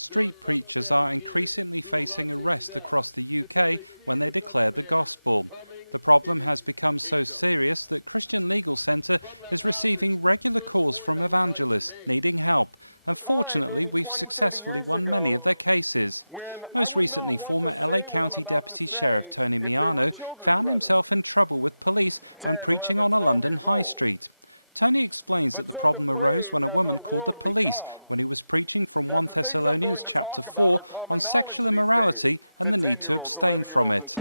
Street preachers are increasingly facing arrest across the UK when they declare the gospel. The problem has become so serious that Christian Legal Centre is receiving regular calls from evangelists needing help, and fortunately we've successfully won many of their cases. Most recently, former LA County Deputy Sheriff Tony Miano found himself in trouble with police when preaching on a London high street. Tony explains that the problem arose when a woman called the police when he was preaching from 1 Thessalonians chapter 4 on sexual immorality and the need to abstain from it.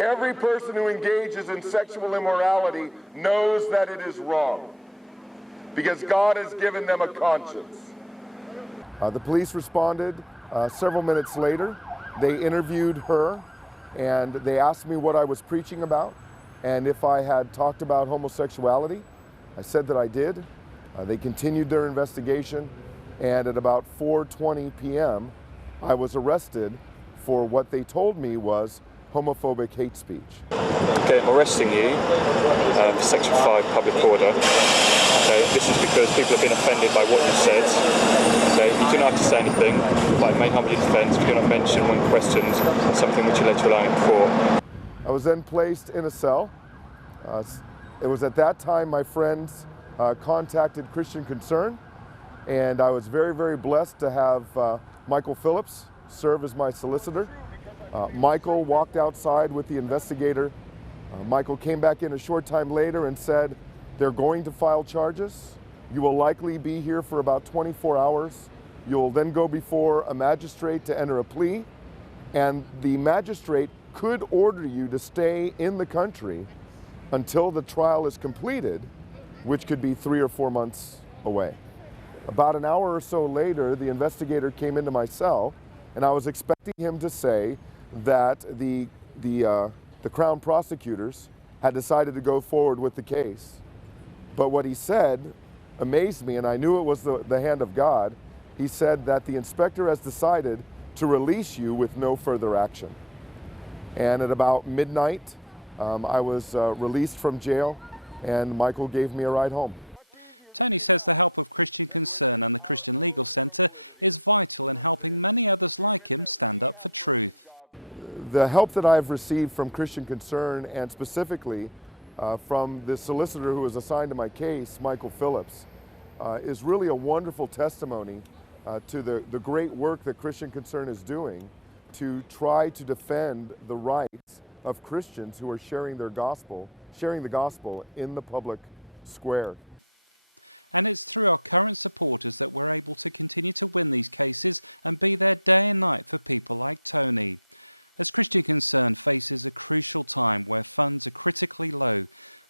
Every person who engages in sexual immorality knows that it is wrong, because God has given them a conscience. The police responded several minutes later. They interviewed her and they asked me what I was preaching about and if I had talked about homosexuality. I said that I did. They continued their investigation, and at about 4:20 p.m. I was arrested for what they told me was homophobic hate speech. Okay, I'm arresting you for Section 5 public order. Okay, this is because people have been offended by what you said. Okay, you do not have to say anything, but it may harm your defence if you do not mention when questioned something which you later rely on for. I was then placed in a cell. It was at that time my friends contacted Christian Concern, and I was very, very blessed to have Michael Phillips serve as my solicitor. Michael walked outside with the investigator. Michael came back in a short time later and said, "They're going to file charges. You will likely be here for about 24 hours. You'll then go before a magistrate to enter a plea, and the magistrate could order you to stay in the country until the trial is completed, which could be 3 or 4 months away." About an hour or so later, the investigator came into my cell, and I was expecting him to say that the Crown prosecutors had decided to go forward with the case. But what he said amazed me, and I knew it was the hand of God. He said that the inspector has decided to release you with no further action. And at about midnight, I was released from jail, and Michael gave me a ride home. Tony says the help of Christian Concern and the Christian Legal Centre is vital in helping many others like him stand up for truth. The help that I've received from Christian Concern, and specifically from the solicitor who was assigned to my case, Michael Phillips, is really a wonderful testimony to the great work that Christian Concern is doing to try to defend the rights of Christians who are sharing the gospel in the public square. And it's through our current supporters that we're able to continue to win these cases and be there day and night for people like Tony. As Christian Concern faces a crucial time where funds are critically low,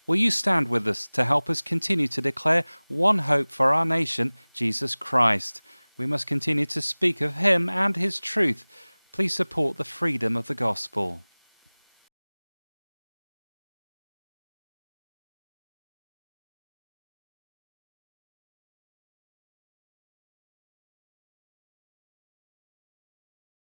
will you stand with us to help us continue to declare one hope for our nation, Jesus Christ? We must continue to speak of him and his truth. Please support the freedom of the gospel.